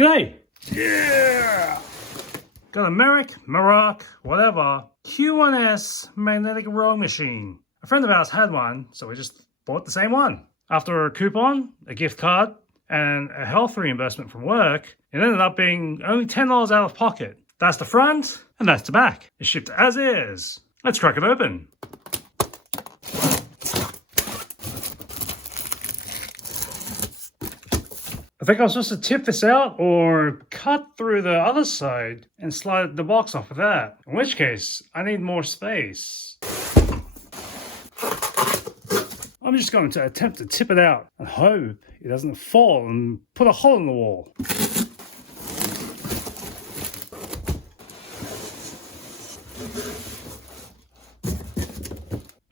G'day! Yeah! Got a Merach, whatever, Q1S magnetic rowing machine. A friend of ours had one, so we just bought the same one. After a coupon, a gift card, and a health reimbursement from work, it ended up being only $10 out of pocket. That's the front, and that's the back. It's shipped as is. Let's crack it open. I think I was supposed to tip this out or cut through the other side and slide the box off of that. In which case, I need more space. I'm just going to attempt to tip it out and hope it doesn't fall and put a hole in the wall.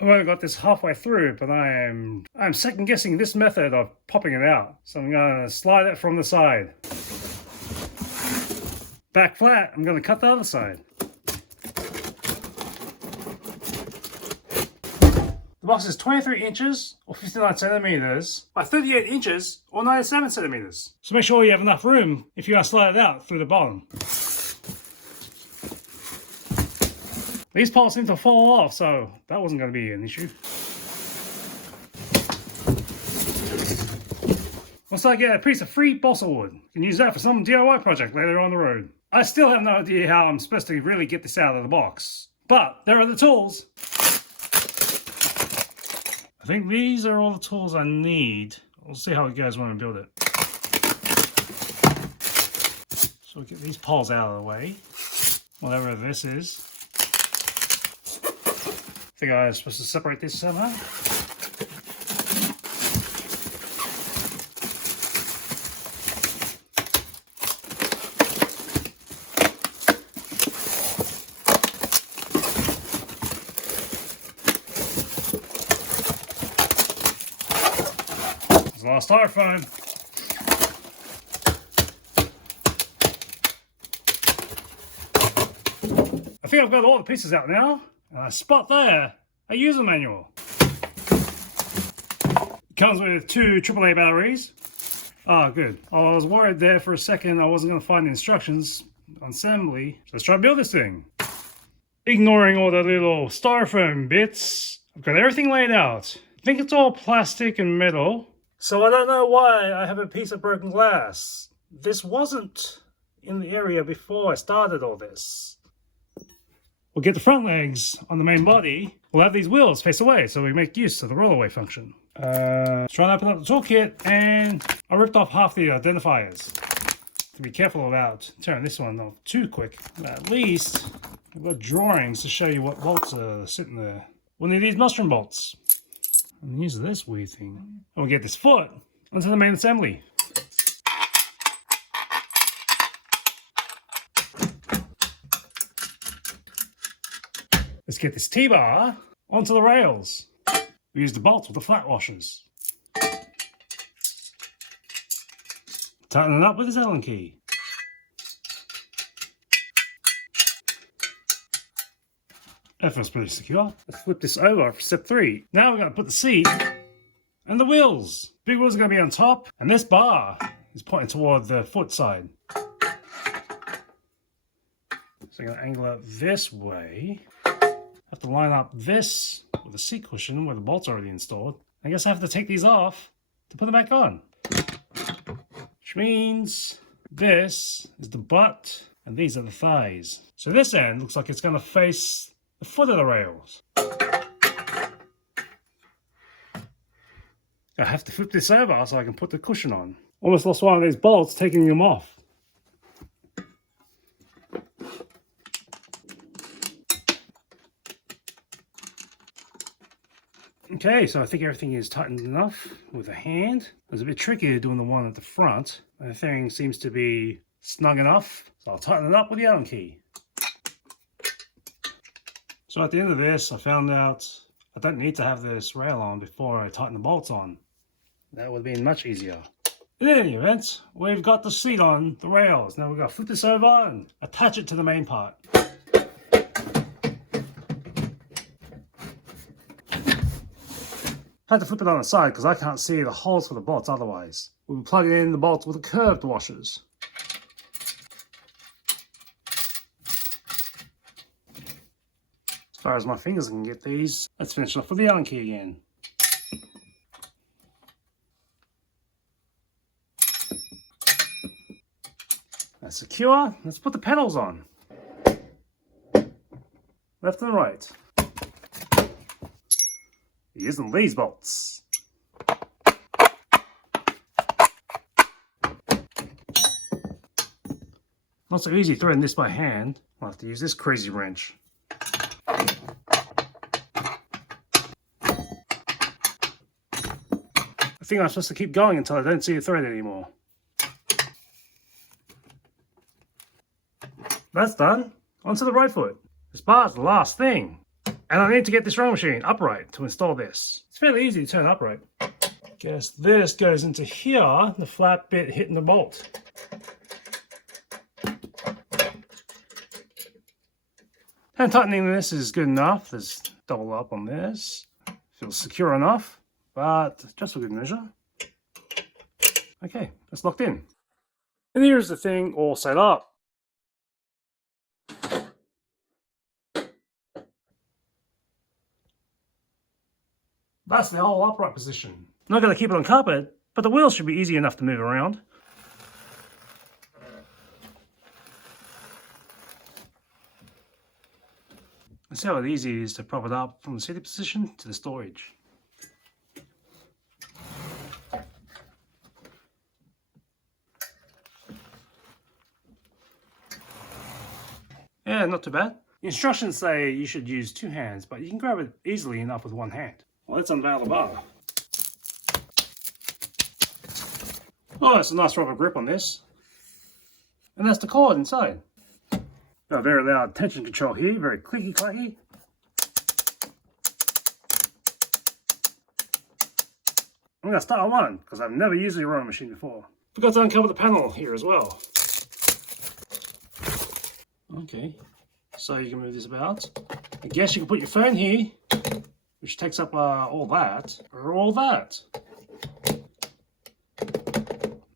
I've only got this halfway through, but I'm second guessing this method of popping it out. So I'm going to slide it from the side. Back flat, I'm going to cut the other side. The box is 23 inches or 59 centimeters by 38 inches or 97 centimeters. So make sure you have enough room if you're going to slide it out through the bottom. These poles seem to fall off, so that wasn't going to be an issue. Once I get a piece of free balsa wood, I can use that for some DIY project later on the road. I still have no idea how I'm supposed to really get this out of the box, but there are the tools. I think these are all the tools I need. We'll see how you guys want to build it. So we'll get these poles out of the way, whatever this is. I think I was supposed to separate this somehow. There's a lot of styrofoam. I think I've got all the pieces out now. And a spot there, a user manual. It comes with 2 AAA batteries. Ah, good. I was worried there for a second I wasn't going to find the instructions on assembly. So let's try to build this thing. Ignoring all the little styrofoam bits, I've got everything laid out. I think it's all plastic and metal. So I don't know why I have a piece of broken glass. This wasn't in the area before I started all this. We'll get the front legs on the main body. We'll have these wheels face away so we make use of the rollaway function. Trying to open up the toolkit and I ripped off half the identifiers. To be careful about tearing this one off too quick. But at least I've got drawings to show you what bolts are sitting there. We'll need these mushroom bolts. And use this weird thing. And we'll get this foot onto the main assembly. Let's get this T-bar onto the rails. We use the bolts with the flat washers. Tighten it up with this Allen key. That feels pretty secure. Let's flip this over for step 3. Now we're going to put the seat and the wheels. Big wheels are going to be on top, and this bar is pointing toward the foot side. So I'm going to angle it this way. I have to line up this with a seat cushion where the bolt's already installed. I guess I have to take these off to put them back on. Which means this is the butt and these are the thighs. So this end looks like it's going to face the foot of the rails. I have to flip this over so I can put the cushion on. Almost lost one of these bolts taking them off. Okay, so I think everything is tightened enough with a hand. It was a bit trickier doing the one at the front. The thing seems to be snug enough, so I'll tighten it up with the Allen key. So at the end of this, I found out I don't need to have this rail on before I tighten the bolts on. That would have been much easier. In any event, we've got the seat on the rails. Now we've got to flip this over and attach it to the main part. I had to flip it on the side because I can't see the holes for the bolts otherwise. We'll be plugging in the bolts with the curved washers. far as my fingers can get these. Let's finish off with the Allen key again. That's secure. Let's put the pedals on. Left and right. Using these bolts. Not so easy threading this by hand. I'll have to use this crazy wrench. I think I'm supposed to keep going until I don't see a thread anymore. That's done. Onto the right foot. This bar's the last thing. And I need to get this rowing machine upright to install this. It's fairly easy to turn upright. Guess this goes into here, the flat bit hitting the bolt. And tightening this is good enough. There's double up on this. Feels secure enough, but just for good measure. Okay, that's locked in. And here's the thing all set up. That's the whole upright position. I'm not going to keep it on carpet, but the wheels should be easy enough to move around. Let's see how easy it is to prop it up from the seated position to the storage. Yeah, not too bad. The instructions say you should use 2 hands, but you can grab it easily enough with 1 hand. Well, let's unveil the bar. Oh, it's a nice rubber grip on this. And that's the cord inside. Got a very loud tension control here, very clicky clacky. I'm going to start on one because I've never used a rowing machine before. Forgot to uncover the panel here as well. Okay, so you can move this about. I guess you can put your phone here, which takes up all that, or all that.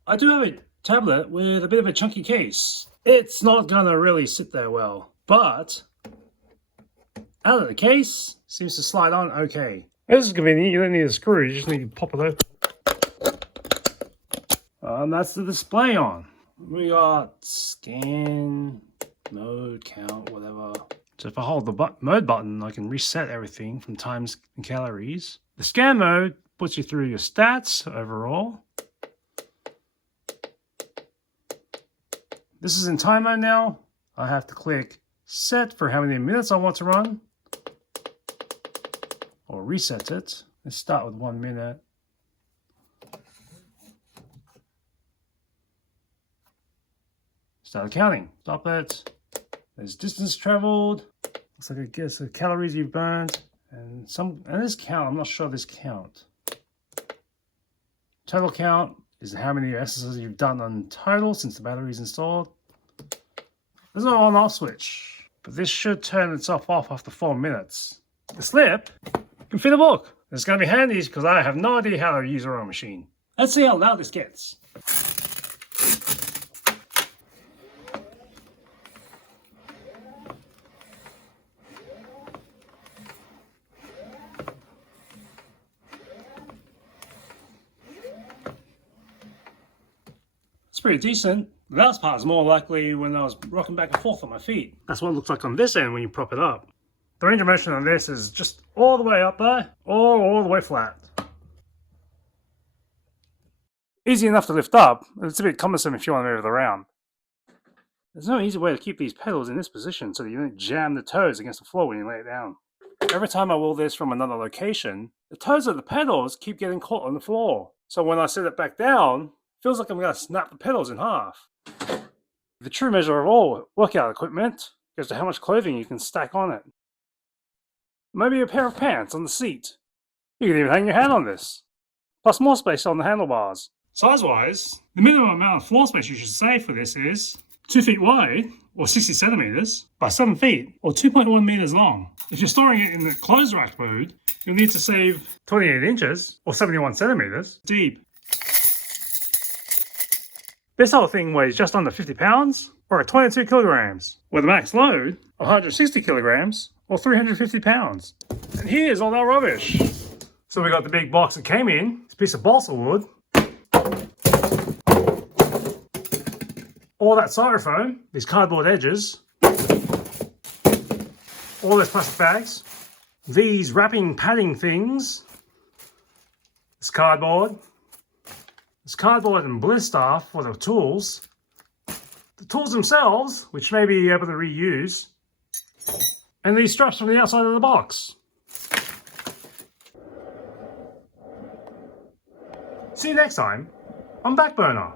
I do have a tablet with a bit of a chunky case. It's not gonna really sit there well, but out of the case, seems to slide on okay. This is convenient, you don't need a screw, you just need to pop it open. And that's the display on. We got scan, mode, count, whatever. So if I hold the mode button, I can reset everything from times and calories. The scan mode puts you through your stats overall. This is in time mode now. I have to click set for how many minutes I want to run. Or reset it. Let's start with 1 minute. Start counting. Stop it. There's distance traveled. Looks like I guess the calories you've burned. And this count, I'm not sure of this count. Total count is how many exercises you've done on total since the battery is installed. There's no on-off switch, but this should turn itself off after 4 minutes. The slip can fit a book. It's going to be handy because I have no idea how to use a rowing machine. Let's see how loud this gets. Pretty decent. The last part is more likely when I was rocking back and forth on my feet. That's what it looks like on this end when you prop it up. The range of motion on this is just all the way up there, or all the way flat. Easy enough to lift up, but it's a bit cumbersome if you want to move it around. There's no easy way to keep these pedals in this position so that you don't jam the toes against the floor when you lay it down. Every time I wheel this from another location, the toes of the pedals keep getting caught on the floor. So when I set it back down, feels like I'm going to snap the pedals in half. The true measure of all workout equipment goes to how much clothing you can stack on it. Maybe a pair of pants on the seat. You can even hang your hat on this. Plus more space on the handlebars. Size-wise, the minimum amount of floor space you should save for this is 2 feet wide, or 60 centimeters, by 7 feet, or 2.1 meters long. If you're storing it in the closed rack mode, you'll need to save 28 inches, or 71 centimeters, deep. This whole thing weighs just under 50 pounds, or 22 kilograms, with a max load of 160 kilograms, or 350 pounds. And here's all that rubbish. So we got the big box that came in, it's a piece of balsa wood, all that styrofoam, these cardboard edges, all those plastic bags, these wrapping padding things, this cardboard and blister for the tools themselves, which may be able to reuse, and these straps from the outside of the box. See you next time on Backburner.